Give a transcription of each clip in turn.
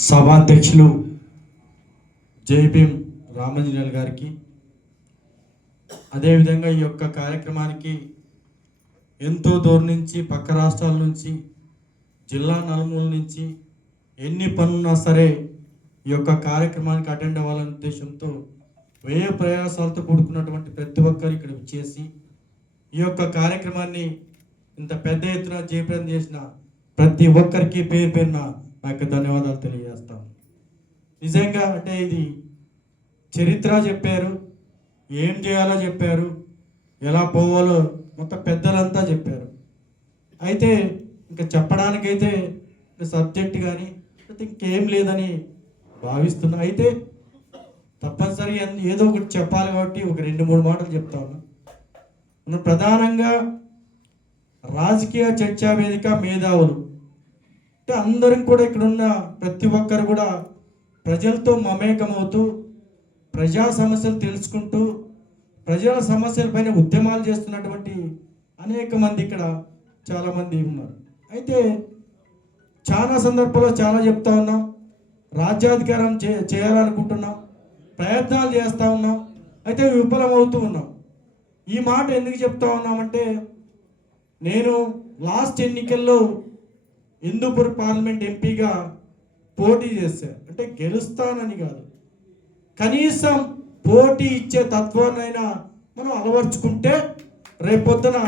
సభాధ్యక్షులు జేపీఎం రామాంజనేయులు గారికి, అదేవిధంగా ఈ యొక్క కార్యక్రమానికి ఎంతో దూరం నుంచి, పక్క రాష్ట్రాల నుంచి, జిల్లా నలుమూల నుంచి ఎన్ని పనున్నా సరే ఈ యొక్క కార్యక్రమానికి అటెండ్ అవ్వాలనే ఉద్దేశంతో వ్యయ ప్రయాసాలతో కూడుకున్నటువంటి ప్రతి ఒక్కరు ఇక్కడ వచ్చేసి ఈ యొక్క కార్యక్రమాన్ని ఇంత పెద్ద ఎత్తున జయప్రదం చేసిన ప్రతి ఒక్కరికి పేరు పేరున నా యొక్క ధన్యవాదాలు తెలియజేస్తాను. నిజంగా అంటే ఇది చరిత్ర చెప్పారు, ఏం చేయాలో చెప్పారు, ఎలా పోవాలో మొత్తం పెద్దలంతా చెప్పారు. అయితే ఇంకా చెప్పడానికైతే సబ్జెక్ట్ కానీ ఇంకేం లేదని భావిస్తున్నా. అయితే తప్పనిసరిగా ఏదో ఒకటి చెప్పాలి కాబట్టి ఒక 2-3 మాటలు చెప్తా ఉన్నా. మనం ప్రధానంగా రాజకీయ చర్చా వేదిక మేధావులు అంటే అందరం కూడా ఇక్కడున్న ప్రతి ఒక్కరు కూడా ప్రజలతో మమేకమవుతూ ప్రజా సమస్యలు తెలుసుకుంటూ ప్రజల సమస్యలపైన ఉద్యమాలు చేస్తున్నటువంటి అనేక మంది ఇక్కడ చాలామంది ఉన్నారు. అయితే చాలా సందర్భాల్లో చాలా చెప్తా ఉన్నాం, రాజ్యాధికారం చేయాలనుకుంటున్నాం, ప్రయత్నాలు చేస్తూ ఉన్నాం, అయితే విఫలమవుతూ ఉన్నాం. ఈ మాట ఎందుకు చెప్తా ఉన్నామంటే, నేను లాస్ట్ ఎన్నికల్లో హిందూపూర్ పార్లమెంట్ ఎంపీగా పోటీ చేశాను. అంటే గెలుస్తానని కాదు, కనీసం పోటీ ఇచ్చే తత్వాన్నైనా మనం అలవర్చుకుంటే రేపొద్దున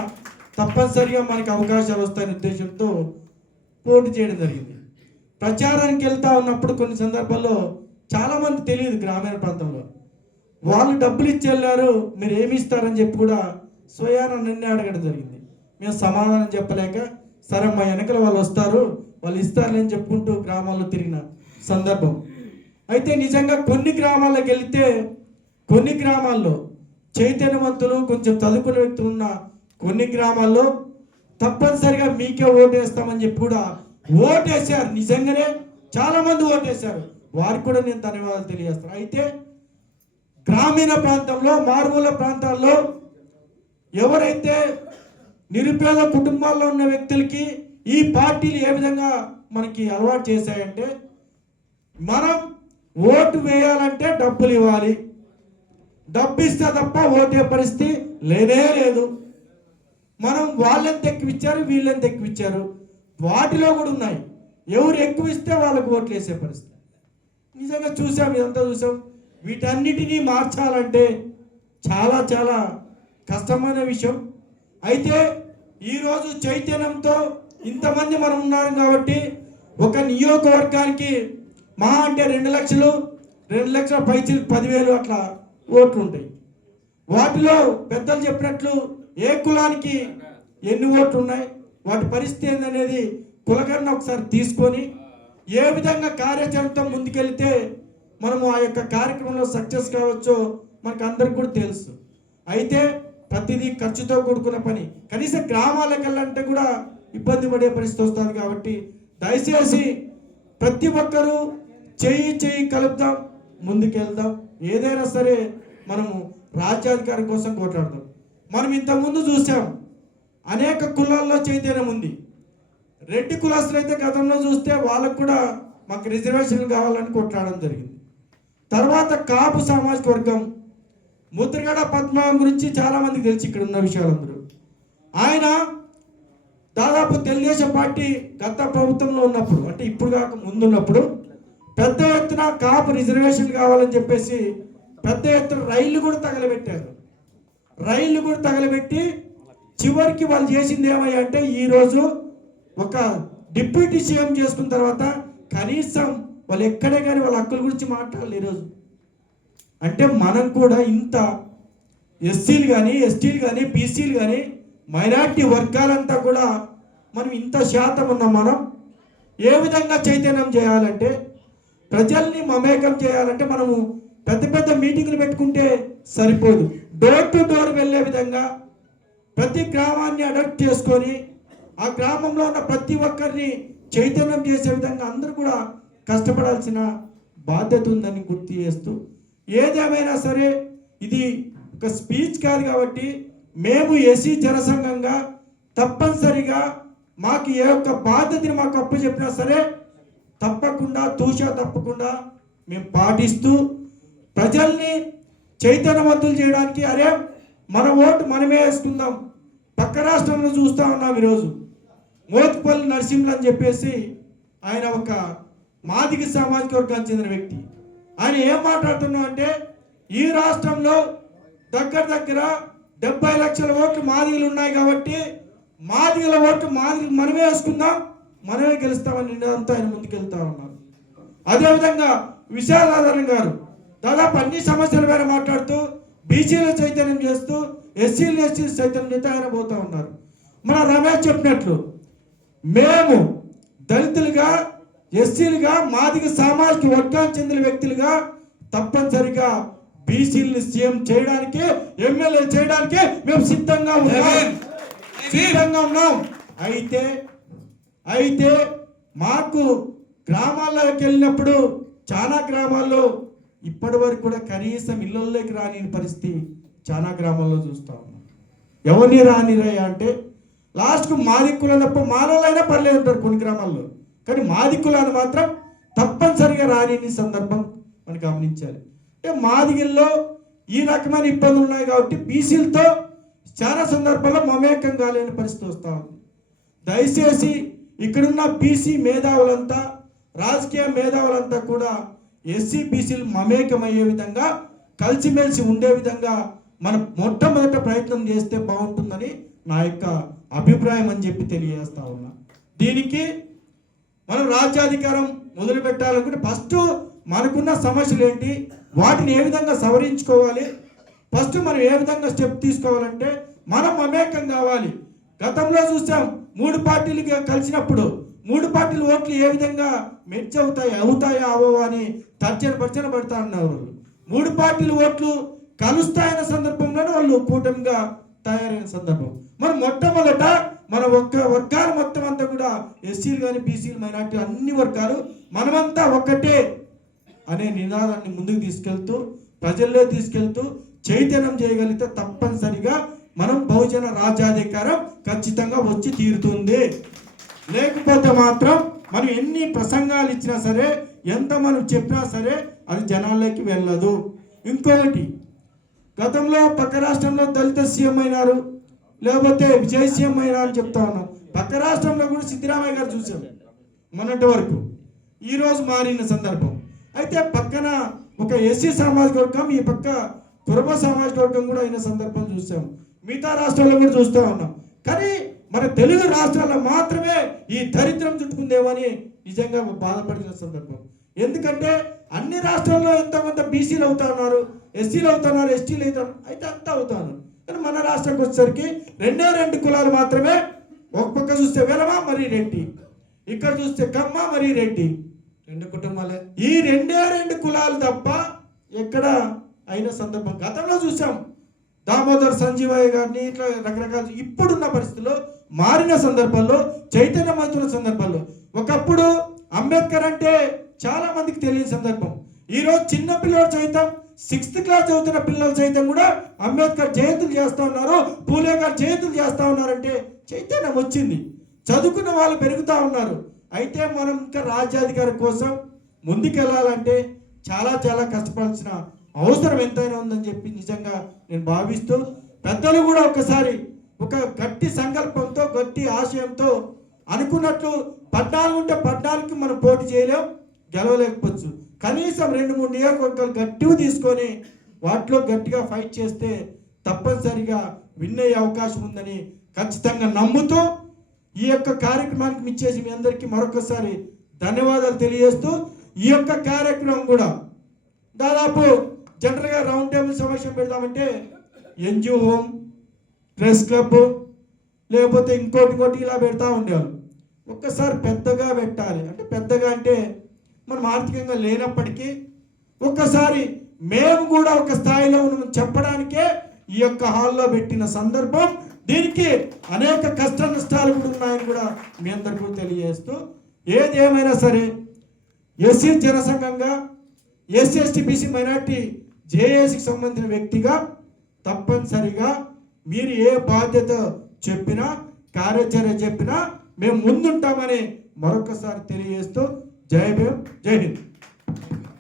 తప్పనిసరిగా మనకి అవకాశాలు వస్తాయనే ఉద్దేశంతో పోటీ చేయడం జరిగింది. ప్రచారానికి వెళ్తా ఉన్నప్పుడు కొన్ని సందర్భాల్లో చాలామంది తెలియదు, గ్రామీణ ప్రాంతంలో వాళ్ళు డబ్బులు ఇచ్చి వెళ్ళారు, మీరు ఏమి ఇస్తారని చెప్పి కూడా స్వయాన నన్ను అడగడం జరిగింది. మేము సమాధానం చెప్పలేక, సరే మా వెనకల వాళ్ళు వస్తారు, వాళ్ళు ఇస్తారని చెప్పుకుంటూ గ్రామాల్లో తిరిగిన సందర్భం. అయితే నిజంగా కొన్ని గ్రామాలకు వెళితే కొన్ని గ్రామాల్లో చైతన్యవంతులు కొంచెం చదువుకునే వ్యక్తులు ఉన్న కొన్ని గ్రామాల్లో తప్పనిసరిగా మీకే ఓటేస్తామని చెప్పి కూడా ఓటేశారు. నిజంగానే చాలామంది ఓటేశారు, వారికి కూడా నేను ధన్యవాదాలు తెలియజేస్తాను. అయితే గ్రామీణ ప్రాంతంలో, మారుమూల ప్రాంతాల్లో ఎవరైతే నిరుపేద కుటుంబాల్లో ఉన్న వ్యక్తులకి ఈ పార్టీలు ఏ విధంగా మనకి అలవాటు చేశాయంటే, మనం ఓటు వేయాలంటే డబ్బులు ఇవ్వాలి, డబ్బు ఇస్తే తప్ప ఓటే పరిస్థితి లేనే లేదు. మనం వాళ్ళెంత ఎక్కువ ఇచ్చారు, వీళ్ళెంత ఎక్కువ ఇచ్చారు, వాటిలో కూడా ఉన్నాయి. ఎవరు ఎక్కువ ఇస్తే వాళ్ళకు ఓట్లు వేసే పరిస్థితి నిజంగా చూసాం, ఇదంతా చూసాం. వీటన్నిటినీ మార్చాలంటే చాలా చాలా కష్టమైన విషయం. అయితే ఈరోజు చైతన్యంతో ఇంతమంది మనం ఉన్నాం కాబట్టి ఒక నియోజకవర్గానికి మహా అంటే 2 లక్షలు, 2 లక్షల పైచి 10,000 అట్లా ఓట్లు ఉంటాయి. వాటిలో పెద్దలు చెప్పినట్లు ఏ కులానికి ఎన్ని ఓట్లు ఉన్నాయి, వాటి పరిస్థితి ఏందనేది కులగణన ఒకసారి తీసుకొని ఏ విధంగా కార్యాచరణతో ముందుకెళ్తే మనము ఆ యొక్క కార్యక్రమంలో సక్సెస్ కావచ్చో మనకు అందరికి కూడా తెలుసు. అయితే ప్రతిదీ ఖర్చుతో కూడుకున్న పని, కనీసం గ్రామాలకు వెళ్ళాలంటే కూడా ఇబ్బంది పడే పరిస్థితి వస్తుంది. కాబట్టి దయచేసి ప్రతి ఒక్కరూ చెయ్యి కలుపుదాం, ముందుకెళ్దాం. ఏదైనా సరే మనము రాజ్యాధికారం కోసం కొట్లాడదాం. మనం ఇంతకుముందు చూసాం, అనేక కులాల్లో చైతన్యం ఉంది. రెడ్డి కులాస్తులు అయితే గతంలో చూస్తే వాళ్ళకు కూడా మాకు రిజర్వేషన్లు కావాలని కొట్లాడడం జరిగింది. తర్వాత కాపు సామాజిక వర్గం, ముద్రగడ పద్మనాభం గురించి చాలామందికి తెలిసి ఇక్కడ ఉన్న విషయాలందరూ. ఆయన దాదాపు తెలుగుదేశం పార్టీ గత ప్రభుత్వంలో ఉన్నప్పుడు, అంటే ఇప్పుడు కాక ముందున్నప్పుడు పెద్ద ఎత్తున కాపు రిజర్వేషన్లు కావాలని చెప్పేసి పెద్ద ఎత్తున రైళ్లు కూడా తగలబెట్టి చివరికి వాళ్ళు చేసింది ఏమయ్యా అంటే, ఈరోజు ఒక డిప్యూటీ సీఎం చేసుకున్న తర్వాత కనీసం వాళ్ళు ఎక్కడే కానీ వాళ్ళ హక్కుల గురించి మాట్లాడాలి. ఈరోజు అంటే మనం కూడా ఇంత ఎస్సీలు కానీ, ఎస్టీలు కానీ, బీసీలు కానీ, మైనార్టీ వర్గాలంతా కూడా మనం ఇంత శాతం ఉన్నాం. మనం ఏ విధంగా చైతన్యం చేయాలంటే, ప్రజల్ని మమేకం చేయాలంటే మనము పెద్ద పెద్ద మీటింగులు పెట్టుకుంటే సరిపోదు. డోర్ టు డోర్ వెళ్ళే విధంగా ప్రతి గ్రామాన్ని అడాప్ట్ చేసుకొని ఆ గ్రామంలో ఉన్న ప్రతి ఒక్కరిని చైతన్యం చేసే విధంగా అందరూ కూడా కష్టపడాల్సిన బాధ్యత ఉందని గుర్తు చేస్తూ, ఏదేమైనా సరే ఇది ఒక స్పీచ్ కాదు కాబట్టి మేము ఎస్సీ జనసంఘంగా తప్పనిసరిగా మాకు ఏ ఒక్క బాధ్యతని మాకు అప్పచెప్పినా సరే తప్పకుండా తప్పకుండా తూచా తప్పకుండా మేము పాటిస్తూ ప్రజల్ని చైతన్యవంతులు చేయడానికి అరే మన ఓటు మనమే వేసుకుందాం. పక్క రాష్ట్రంలో చూస్తూ ఉన్నాం ఈరోజు మోత్పల్లి నరసింహులు అని చెప్పేసి ఆయన ఒక మాదిగ సామాజిక వర్గానికి చెందిన వ్యక్తి. ఆయన ఏం మాట్లాడుతున్నాం అంటే ఈ రాష్ట్రంలో దగ్గర 70 లక్షల ఓట్లు మాదిగలు ఉన్నాయి కాబట్టి మాదిగల ఓట్లు మాదిగలు మనమే వేసుకుందాం, మనమే గెలుస్తామని నినాదంతో ఆయన ముందుకెళ్తా ఉన్నారు. అదేవిధంగా విశాలాధారం గారు దాదాపు అన్ని సమస్యల మీద మాట్లాడుతూ బీసీలు చైతన్యం చేస్తూ ఎస్సీలు ఎస్సీలు చైతన్యం చేస్తూ ఆయన పోతూ ఉన్నారు. మన రమేష్ చెప్పినట్లు మేము దళితులుగా ఎస్సీలుగా మాదిగ సామాజిక వర్గానికి చెందిన వ్యక్తులుగా తప్పనిసరిగా బీసీలను సీఎం చేయడానికి ఎమ్మెల్యే చేయడానికి మేము సిద్ధంగా ఉన్నాం. అయితే మాకు గ్రామాల్లోకి వెళ్ళినప్పుడు చాలా గ్రామాల్లో ఇప్పటి వరకు కూడా కనీసం ఇళ్ళల్లోకి రాని పరిస్థితి చాలా గ్రామాల్లో చూస్తా ఉన్నాం. ఎవరిని రానిరయ్యా అంటే లాస్ట్కు మాదిక్కులను తప్ప మానవులైనా పర్లేదు అంటారు కొన్ని గ్రామాల్లో, కానీ మాదిక్కులను మాత్రం తప్పనిసరిగా రాని సందర్భం మనం గమనించాలి. అంటే మాదిగల్లో ఈ రకమైన ఇబ్బందులు ఉన్నాయి కాబట్టి బీసీలతో చాలా సందర్భాల్లో మమేకం కాలేని పరిస్థితి వస్తూ ఉంది. దయచేసి ఇక్కడున్న బీసీ మేధావులంతా రాజకీయ మేధావులంతా కూడా ఎస్సీ బీసీలు మమేకమయ్యే విధంగా కలిసిమెలిసి ఉండే విధంగా మనం మొట్టమొదట ప్రయత్నం చేస్తే బాగుంటుందని నా యొక్క అభిప్రాయం అని చెప్పి తెలియజేస్తా ఉన్నా. దీనికి మనం రాజ్యాధికారం మొదలు పెట్టాలనుకుంటే ఫస్ట్ మనకున్న సమస్యలు ఏంటి, వాటిని ఏ విధంగా సవరించుకోవాలి, ఫస్ట్ మనం ఏ విధంగా స్టెప్ తీసుకోవాలంటే మనం మమేకం కావాలి. గతంలో చూసాం 3 పార్టీలుగా కలిసినప్పుడు 3 పార్టీల ఓట్లు ఏ విధంగా మెచ్ అవుతాయా అవో అని తర్చన పడతా ఉన్నారు. 3 పార్టీల ఓట్లు కలుస్తాయన్న సందర్భంలోనే వాళ్ళు కూటమిగా తయారైన సందర్భం. మనం మొట్టమొదట మన వర్గాలు మొత్తం అంతా కూడా ఎస్సీలు కానీ బీసీలు మైనార్టీ అన్ని వర్గాలు మనమంతా ఒక్కటే అనే నినాదాన్ని ముందుకు తీసుకెళ్తూ ప్రజల్లో తీసుకెళ్తూ చైతన్యం చేయగలిగితే తప్పనిసరిగా మనం బహుజన రాజ్యాధికారం ఖచ్చితంగా వచ్చి తీరుతుంది. లేకపోతే మాత్రం మనం ఎన్ని ప్రసంగాలు ఇచ్చినా సరే, ఎంత మనం చెప్పినా సరే అది జనాల్లోకి వెళ్ళదు. ఇంకొకటి, గతంలో పక్క రాష్ట్రంలో దళిత సీఎం అయినారు, లేకపోతే విజయ్ సీఎం అయినారు అని చెప్తా ఉన్నాం. పక్క రాష్ట్రంలో కూడా సిద్ధరామయ్య గారు చూసాం మొన్నటి వరకు, ఈరోజు మారిన సందర్భం. అయితే పక్కన ఒక ఎస్సీ సామాజిక వర్గం, ఈ పక్క కురుబ సామాజిక వర్గం కూడా అయిన సందర్భం చూసాం. మిగతా రాష్ట్రాల్లో కూడా చూస్తూ ఉన్నాం. కానీ మన తెలుగు రాష్ట్రాల్లో మాత్రమే ఈ దరిద్రం చుట్టుకుందేమని నిజంగా బాధపడిన సందర్భం. ఎందుకంటే అన్ని రాష్ట్రాల్లో ఎంతోమంది బీసీలు అవుతా ఉన్నారు, ఎస్సీలు అవుతున్నారు, ఎస్టీలు అవుతారు, అయితే అంతా అవుతాను. కానీ మన రాష్ట్రానికి వచ్చేసరికి 2 కులాలు మాత్రమే. ఒక పక్క చూస్తే వెలమ మరి రెడ్డి, ఇక్కడ చూస్తే కమ్మ మరి రెడ్డి, 2 కుటుంబాలే. ఈ 2 కులాలు తప్ప ఎక్కడ అయిన సందర్భం గతంలో చూసాం. దామోదర్ సంజీవయ్య గారిని ఇట్లా రకరకాల ఇప్పుడున్న పరిస్థితుల్లో మారిన సందర్భాల్లో చైతన్యవంతుల సందర్భాల్లో ఒకప్పుడు అంబేద్కర్ అంటే చాలా మందికి తెలియని సందర్భం. ఈరోజు చిన్న పిల్లలు సైతం 6th క్లాస్ చదువుతున్న పిల్లలు సైతం కూడా అంబేద్కర్ జయంతులు చేస్తూ ఉన్నారు, పూలే గారు జయంతులు చేస్తూ ఉన్నారంటే చైతన్యం వచ్చింది, చదువుకున్న వాళ్ళు పెరుగుతూ ఉన్నారు. అయితే మనం ఇంకా రాజ్యాధికారం కోసం ముందుకెళ్ళాలంటే చాలా కష్టపడాల్సిన అవసరం ఎంతైనా ఉందని చెప్పి నిజంగా నేను భావిస్తూ, పెద్దలు కూడా ఒకసారి ఒక గట్టి సంకల్పంతో గట్టి ఆశయంతో అనుకున్నట్లు 14 ఉంటే 14కి మనం పోటీ చేయలేం, గెలవలేకపోవచ్చు. కనీసం 2-3 నియోజకవర్గాలు గట్టిగా తీసుకొని వాటిలో గట్టిగా ఫైట్ చేస్తే తప్పనిసరిగా విన్ అయ్యే అవకాశం ఉందని ఖచ్చితంగా నమ్ముతూ ఈ యొక్క కార్యక్రమానికి ఇచ్చేసి మీ అందరికీ మరొకసారి ధన్యవాదాలు తెలియజేస్తూ, ఈ యొక్క కార్యక్రమం కూడా దాదాపు జనరల్గా రౌండ్ టేబుల్ సమావేశం పెడదామంటే ఎన్జిఓ హోమ్, ప్రెస్ క్లబ్, లేకపోతే ఇంకోటి ఇలా పెడతా ఉండేవాళ్ళు. ఒక్కసారి పెద్దగా పెట్టాలి. అంటే పెద్దగా అంటే మనం ఆర్థికంగా లేనప్పటికీ ఒక్కసారి మేము కూడా ఒక స్థాయిలో ఉన్నాం చెప్పడానికే ఈ యొక్క హాల్లో పెట్టిన సందర్భం. దీనికి అనేక కష్ట నష్టాలు కూడా ఉన్నాయని కూడా మీ అందరికీ తెలియజేస్తూ, ఏది ఏమైనా సరే ఎస్సీ జనసంఘంగా ఎస్సీ ఎస్టీ బీసీ మైనార్టీ జేఏసీకి సంబంధించిన వ్యక్తిగా తప్పనిసరిగా మీరు ఏ బాధ్యత చెప్పినా కార్యాచరణ చెప్పినా మేము ముందుంటామని మరొకసారి తెలియజేస్తూ జై భీమ్, జై హింద్.